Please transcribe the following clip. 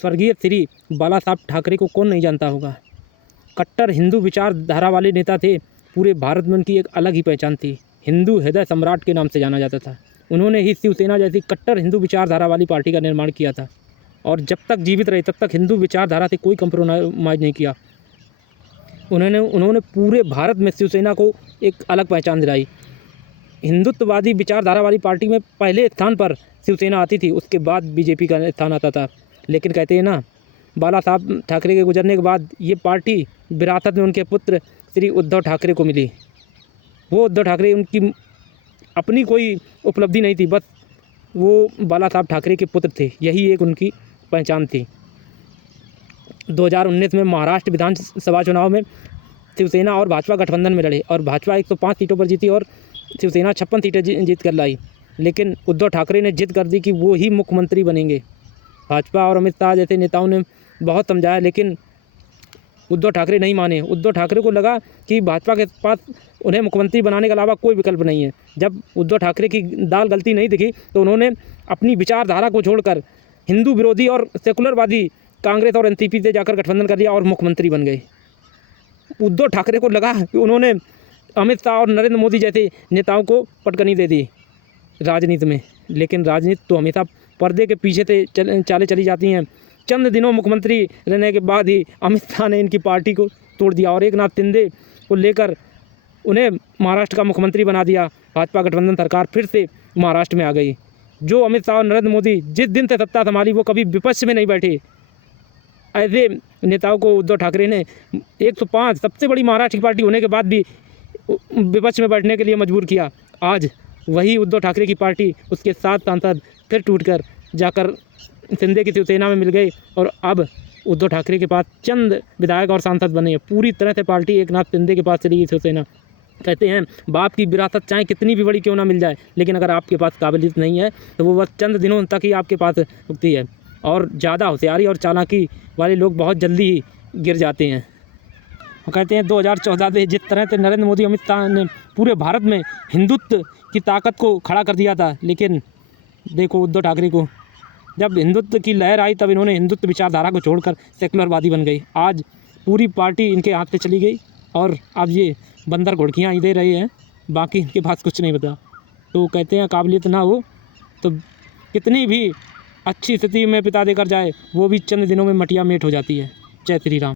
स्वर्गीय श्री बाला साहब ठाकरे को कौन नहीं जानता होगा। कट्टर हिंदू विचारधारा वाले नेता थे। पूरे भारत में उनकी एक अलग ही पहचान थी। हिंदू हृदय सम्राट के नाम से जाना जाता था। उन्होंने ही शिवसेना जैसी कट्टर हिंदू विचारधारा वाली पार्टी का निर्माण किया था और जब तक जीवित रहे तब तक हिंदू विचारधारा से कोई कंप्रोमाइज़ नहीं किया। उन्होंने पूरे भारत में शिवसेना को एक अलग पहचान दिलाई। हिंदुत्ववादी विचारधारा वाली पार्टी में पहले स्थान पर शिवसेना आती थी, उसके बाद बीजेपी का स्थान आता था। लेकिन कहते हैं ना, बाला साहब ठाकरे के गुजरने के बाद ये पार्टी विरासत में उनके पुत्र श्री उद्धव ठाकरे को मिली। वो उद्धव ठाकरे, उनकी अपनी कोई उपलब्धि नहीं थी, बस वो बाला साहब ठाकरे के पुत्र थे, यही एक उनकी पहचान थी। 2019 में महाराष्ट्र विधानसभा चुनाव में शिवसेना और भाजपा गठबंधन में लड़े और भाजपा 105 सीटों पर जीती और शिवसेना 56 सीटें जीत कर लाई। लेकिन उद्धव ठाकरे ने जिद कर दी कि वो ही मुख्यमंत्री बनेंगे। भाजपा और अमित शाह जैसे नेताओं ने बहुत समझाया, लेकिन उद्धव ठाकरे नहीं माने। उद्धव ठाकरे को लगा कि भाजपा के पास उन्हें मुख्यमंत्री बनाने के अलावा कोई विकल्प नहीं है। जब उद्धव ठाकरे की दाल गलती नहीं दिखी तो उन्होंने अपनी विचारधारा को छोड़कर हिंदू विरोधी और सेकुलरवादी कांग्रेस और एनसीपी से जाकर गठबंधन कर लिया और मुख्यमंत्री बन गए। उद्धव ठाकरे को लगा कि उन्होंने अमित शाह और नरेंद्र मोदी जैसे नेताओं को पटकनी दे दी राजनीति में। लेकिन राजनीति तो हमेशा पर्दे के पीछे से चालें चली जाती हैं। चंद दिनों मुख्यमंत्री रहने के बाद ही अमित शाह ने इनकी पार्टी को तोड़ दिया और एकनाथ शिंदे को लेकर उन्हें महाराष्ट्र का मुख्यमंत्री बना दिया। भाजपा गठबंधन सरकार फिर से महाराष्ट्र में आ गई। जो अमित शाह और नरेंद्र मोदी जिस दिन से सत्ता संभाली वो कभी विपक्ष में नहीं बैठे। ऐसे नेताओं को उद्धव ठाकरे ने 105 सबसे बड़ी महाराष्ट्र की पार्टी होने के बाद भी विपक्ष में बैठने के लिए मजबूर किया। आज वही उद्धव ठाकरे की पार्टी, उसके 7 सांसद फिर टूटकर जाकर शिंदे की शिवसेना में मिल गए और अब उद्धव ठाकरे के पास चंद विधायक और सांसद बने हैं। पूरी तरह से पार्टी एकनाथ शिंदे के पास चली गई शिवसेना। कहते हैं बाप की विरासत चाहे कितनी भी बड़ी क्यों ना मिल जाए, लेकिन अगर आपके पास काबिलियत नहीं है तो वो बस चंद दिनों तक ही आपके पास रुकती है और ज़्यादा होशियारी और चालाकी वाले लोग बहुत जल्दी ही गिर जाते हैं। वो कहते हैं 2014 से जिस तरह से नरेंद्र मोदी अमित शाह ने पूरे भारत में हिंदुत्व की ताकत को खड़ा कर दिया था, लेकिन देखो उद्धव ठाकरे को जब हिंदुत्व की लहर आई तब इन्होंने हिंदुत्व विचारधारा को छोड़कर सेकुलरवादी बन गई। आज पूरी पार्टी इनके हाथ से चली गई और अब ये बंदर घुड़कियाँ ही दे रहे हैं, बाकी इनके पास कुछ नहीं बता। तो कहते हैं काबिलियत ना हो तो कितनी भी अच्छी स्थिति में पिता देकर जाए वो भी चंद दिनों में मटिया मेट हो जाती है। जय श्री राम।